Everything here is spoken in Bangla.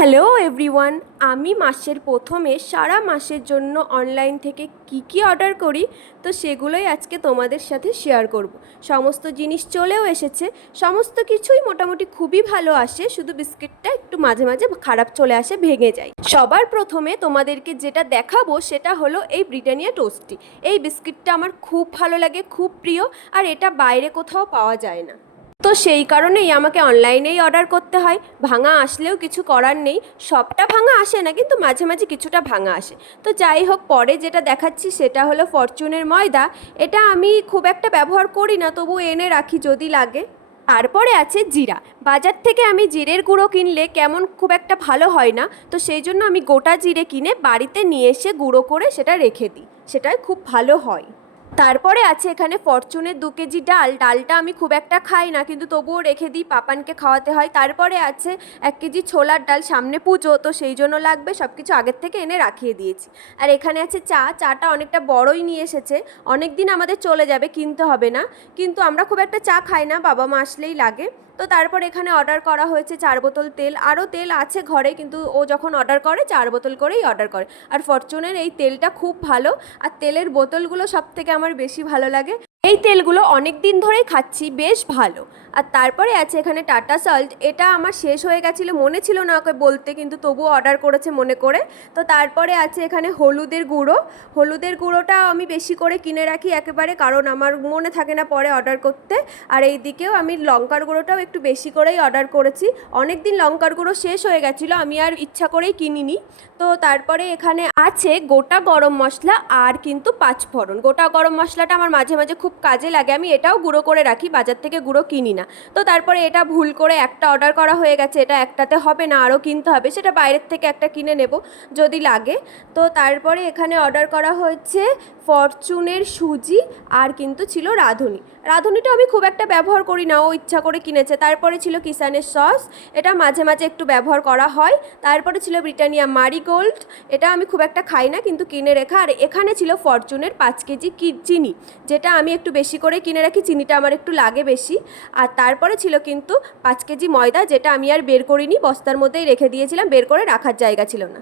হ্যালো এভরিওয়ান আমি মাসের প্রথমে সারা মাসের জন্য অনলাইন থেকে কি কি অর্ডার করি, তো সেগুলোই আজকে তোমাদের সাথে শেয়ার করব। সমস্ত জিনিস চলেও এসেছে। সমস্ত কিছুই মোটামুটি খুবই ভালো আসে, শুধু বিস্কিটটা একটু মাঝে মাঝে খারাপ চলে আসে, ভেঙে যায়। সবার প্রথমে তোমাদেরকে যেটা দেখাবো, সেটা হলো এই ব্রিটানিয়া টোস্টটি এই বিস্কিটটা আমার খুব ভালো লাগে, খুব প্রিয়, আর এটা বাইরে কোথাও পাওয়া যায় না। তো সেই কারণেই আমাকে অনলাইনেই অর্ডার করতে হয়। ভাঙা আসলেও কিছু করার নেই। সবটা ভাঙা আসে না, কিন্তু মাঝে মাঝে কিছুটা ভাঙা আসে। তো যাই হোক, পরে যেটা দেখাচ্ছি সেটা হলো ফরচুনের ময়দা। এটা আমি খুব একটা ব্যবহার করি না, তবু এনে রাখি যদি লাগে। তারপরে আছে জিরা। বাজার থেকে আমি জিরের গুঁড়ো কিনলে কেমন খুব একটা ভালো হয় না। তো সেই জন্য আমি গোটা জিরে কিনে বাড়িতে নিয়ে এসে গুঁড়ো করে সেটা রেখে দিই। সেটাই খুব ভালো হয়। তারপরে আছে এখানে ফরচুনের দু কেজি ডাল। ডালটা আমি খুব একটা খাই না, কিন্তু তবুও রেখে দিই, পাপানকে খাওয়াতে হয়। তারপরে আছে এক কেজি ছোলার ডাল, সামনে পুজো, তো সেই জন্য লাগবে সব কিছু আগের থেকে এনে রাখিয়ে দিয়েছি। আর এখানে আছে চা। চাটা অনেকটা বড়ই নিয়ে এসেছে। অনেক দিন আমাদের চলে যাবে, কিনতে হবে না। কিন্তু আমরা খুব একটা চা খাই না, বাবা মা আসলেই লাগে। তো তারপর এখানে অর্ডার করা হয়েছে চার বোতল তেল। আরও তেল আছে ঘরে, কিন্তু ও যখন অর্ডার করে, চার বোতল করেই অর্ডার করে। আর ফরচুনের এই তেলটা খুব ভালো। আর তেলের বোতলগুলো সব থেকে আমার বেশি ভালো লাগে। এই তেলগুলো অনেক দিন ধরেই খাচ্ছি, বেশ ভালো। আর তারপরে আছে এখানে টাটা সল্ট। এটা আমার শেষ হয়ে গেছিল, মনে ছিল না ওকে বলতে, কিন্তু তবুও অর্ডার করেছে মনে করে। তো তারপরে আছে এখানে হলুদের গুঁড়ো। হলুদের গুঁড়োটা আমি বেশি করে কিনে রাখি একেবারে, কারণ আমার মনে থাকে না পরে অর্ডার করতে। আর এই দিকেও আমি লঙ্কার গুঁড়োটাও একটু বেশি করেই অর্ডার করেছি। অনেক দিন লঙ্কার গুঁড়ো শেষ হয়ে গেছিল, আমি আর ইচ্ছা করেই কিনিনি। তো তারপরে এখানে আছে গোটা গরম মশলা আর কিন্তু পাঁচফোড়ন। গোটা গরম মশলাটা আমার মাঝে মাঝে খুব কাজে লাগে। আমি এটাও গুঁড়ো করে রাখি, বাজার থেকে গুঁড়ো কিনি না। তো তারপরে এটা ভুল করে একটা অর্ডার করা হয়ে গেছে, এটা একটাতে হবে না, আরও কিনতে হবে, সেটা বাইরের থেকে একটা কিনে নেব যদি লাগে। তো তারপরে এখানে অর্ডার করা হয়েছে ফরচুনের সুজি আর কিন্তু ছিল রাঁধুনি। রাঁধুনিটা আমি খুব একটা ব্যবহার করি না, ও ইচ্ছা করে কিনেছে। তারপরে ছিল কিষানের সস, এটা মাঝে মাঝে একটু ব্যবহার করা হয়। তারপরে ছিল ব্রিটানিয়া মারিগোল্ড, এটা আমি খুব একটা খাই না, কিন্তু কিনে রেখা। আর এখানে ছিল ফরচুনের পাঁচ কেজি কি, চিনি, যেটা আমি একটু বেশি করে কিনে রাখি, চিনিটা আমার একটু লাগে বেশি। আর তারপরে ছিল কিন্তু পাঁচ কেজি ময়দা, যেটা আমি আর বের করিনি, বস্তার মধ্যেই রেখে দিয়েছিলাম, বের করে রাখার জায়গা ছিল না।